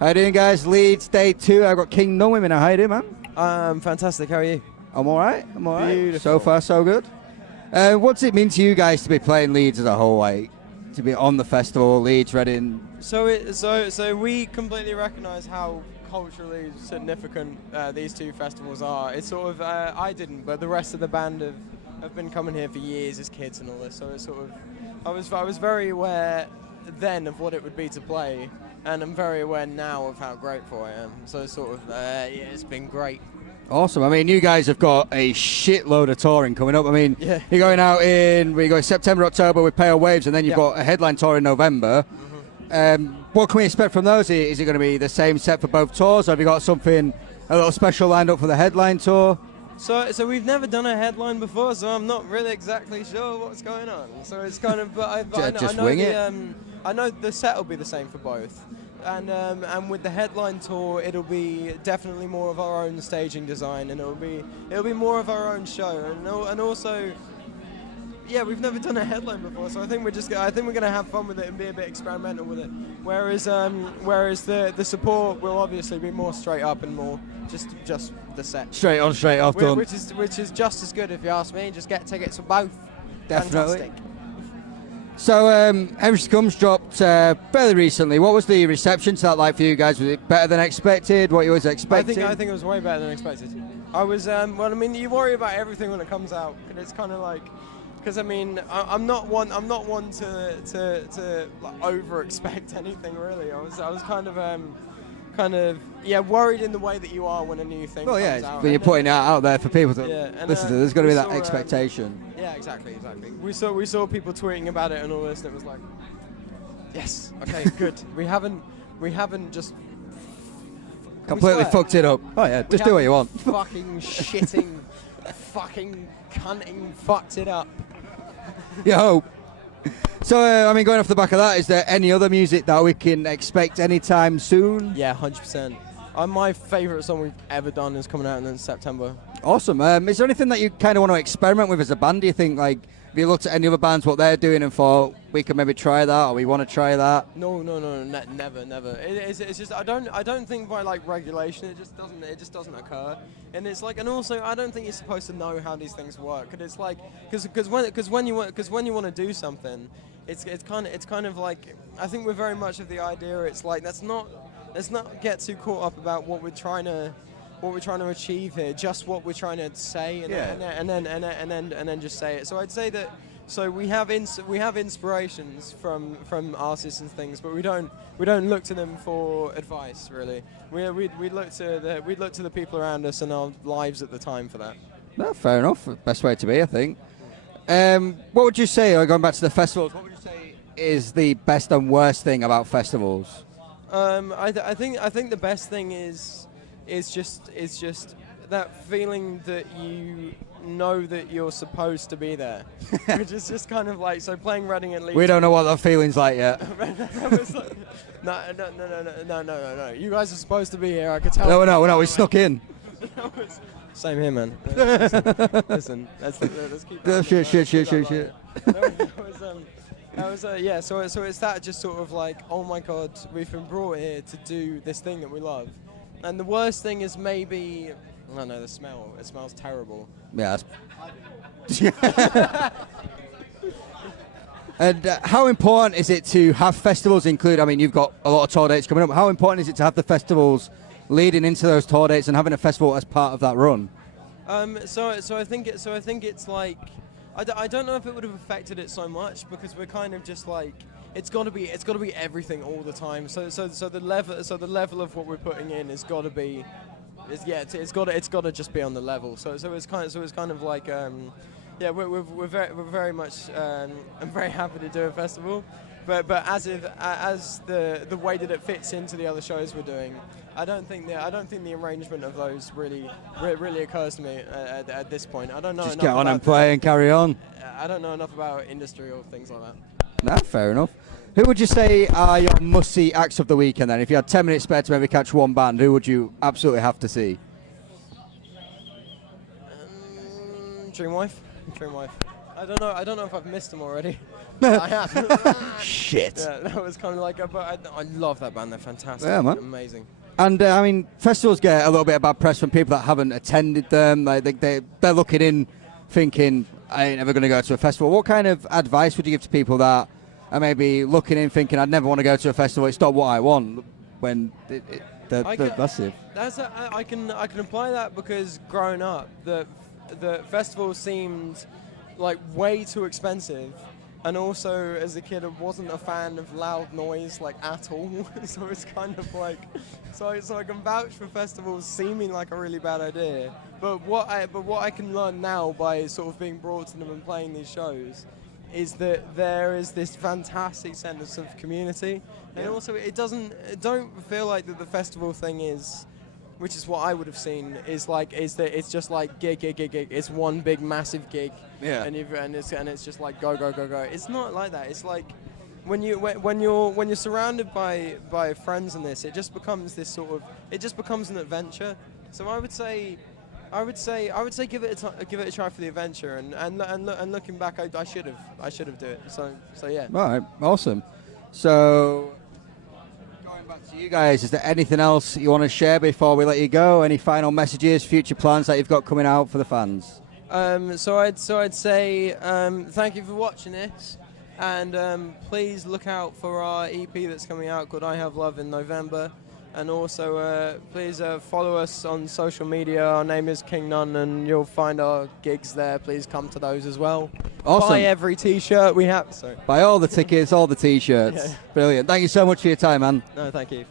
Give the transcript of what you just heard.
How you doing, guys? Leeds, day 2. I've got King Nun with me now. How you doing, man? Fantastic. How are you? I'm all right. I'm all right. Beautiful. So far, so good. What does it mean to you guys to be playing Leeds as a whole, like, to be on the festival, Leeds, Reading? So we completely recognise how culturally significant these two festivals are. It's sort of I didn't, but the rest of the band have been coming here for years as kids and all this. So it's sort of I was very aware then of what it would be to play, and I'm very aware now of how grateful I am. So it's sort of yeah, it's been great. Awesome. I mean, you guys have got a shitload of touring coming up. I mean, Yeah. you're going out we go September, October with Pale Waves, and then you've got a headline tour in November. What can we expect from those? Is it going to be the same set for both tours, or have you got something a little special lined up for the headline tour? So we've never done a headline before, so I'm not really exactly sure what's going on. So it's kind of, I know wing it. I know the set will be the same for both, and with the headline tour, it'll be definitely more of our own staging design, and it'll be more of our own show, and also. Yeah, we've never done a headline before, so I think we're gonna have fun with it and be a bit experimental with it. Whereas the support will obviously be more straight up and more just the set. Straight on, straight off, done. Which is just as good if you ask me. Just get tickets for both. Definitely. Fantastic. So, Everything Comes dropped fairly recently. What was the reception to that like for you guys? Was it better than expected? What you was expecting? I think it was way better than expected. I was well. I mean, you worry about everything when it comes out, and it's kind of like. Because I mean, I'm not one to like, over expect anything really. I was kind of worried in the way that you are when a new thing comes out. When you're putting it out there for people to listen to. There's got to be that saw, expectation. Yeah, exactly. We saw people tweeting about it and all this, and it was like, yes, okay, good. We haven't just completely fucked it up. Oh yeah, just do what you want. Fucking shitting, fucking cunting, fucked it up. You hope. So, I mean, going off the back of that, is there any other music that we can expect anytime soon? Yeah, 100%. My favourite song we've ever done is coming out in September. Awesome. Is there anything that you kind of want to experiment with as a band, do you think? Like, have you looked at any other bands, what they're doing, and thought, we could maybe try that, or we want to try that? No, never. It's just, I don't think by, like, regulation, it just doesn't occur. And it's like, and also, I don't think you're supposed to know how these things work. And it's like, because when you want to do something, it's kind of like, I think we're very much of the idea. It's like let's not get too caught up about what we're trying to achieve here, just what we're trying to say, and then just say it. So I'd say that. So we have inspirations from artists and things, but we don't look to them for advice really. We'd look to the people around us and our lives at the time for that. No, fair enough. Best way to be, I think. What would you say, going back to the festivals, what would you say is the best and worst thing about festivals? I think the best thing is just that feeling that you know that you're supposed to be there, which is just kind of like, so playing Reading at Leeds. We don't know what that feeling's like yet. No. You guys are supposed to be here. I could tell. No, we're not. We snuck in. Same here, man. Listen, let's keep that. Shit. So it's that just sort of like, oh my God, we've been brought here to do this thing that we love. And the worst thing is maybe, I don't know, the smell. It smells terrible. Yeah. And how important is it to have festivals include? I mean, you've got a lot of tour dates coming up. How important is it to have the festivals leading into those tour dates and having a festival as part of that run? So I think it's like, I don't know if it would have affected it so much, because we're kind of just like, it's got to be everything all the time. So the level of what we're putting in has got to be, it's got to just be on the level. So it's kind of like, we're very much, I'm very happy to do a festival, but as the way that it fits into the other shows we're doing, I don't think the arrangement of those really occurs to me at this point. I don't know. Just get on and play and carry on. I don't know enough about industry or things like that. No, fair enough. Who would you say are your must-see acts of the weekend then? If you had 10 minutes spare to maybe catch one band, who would you absolutely have to see? Dreamwife. I don't know if I've missed them already. I have. Shit. Yeah, that was kind of like, but I love that band. They're fantastic. Yeah, man. Amazing. And I mean, festivals get a little bit of bad press from people that haven't attended them. Like they're looking in, thinking, I ain't never going to go to a festival. What kind of advice would you give to people that are maybe looking in, thinking, I'd never want to go to a festival? It's not what I want. When they're massive. I can apply that because growing up, the festival seemed like way too expensive. And also, as a kid, I wasn't a fan of loud noise, like, at all. So it's kind of like, so I can vouch for festivals seeming like a really bad idea. But what I can learn now by sort of being brought to them and playing these shows is that there is this fantastic sense of community. And also, don't feel like that the festival thing is, which is what I would have seen, is that it's just like gig. It's one big massive gig. Yeah. And it's just like go. It's not like that. It's like when you're surrounded by friends in this, it just becomes this sort of, it just becomes an adventure. So I would say give it a try for the adventure, and looking back, I should have do it. So yeah. All right, awesome. So going back to you guys, is there anything else you want to share before we let you go? Any final messages, future plans that you've got coming out for the fans? So I'd say thank you for watching this, and please look out for our EP that's coming out called I Have Love in November. And also, please follow us on social media. Our name is King Nun, and you'll find our gigs there. Please come to those as well. Awesome. Buy every T-shirt we have. Sorry. Buy all the tickets, all the T-shirts. Yeah. Brilliant. Thank you so much for your time, man. No, thank you.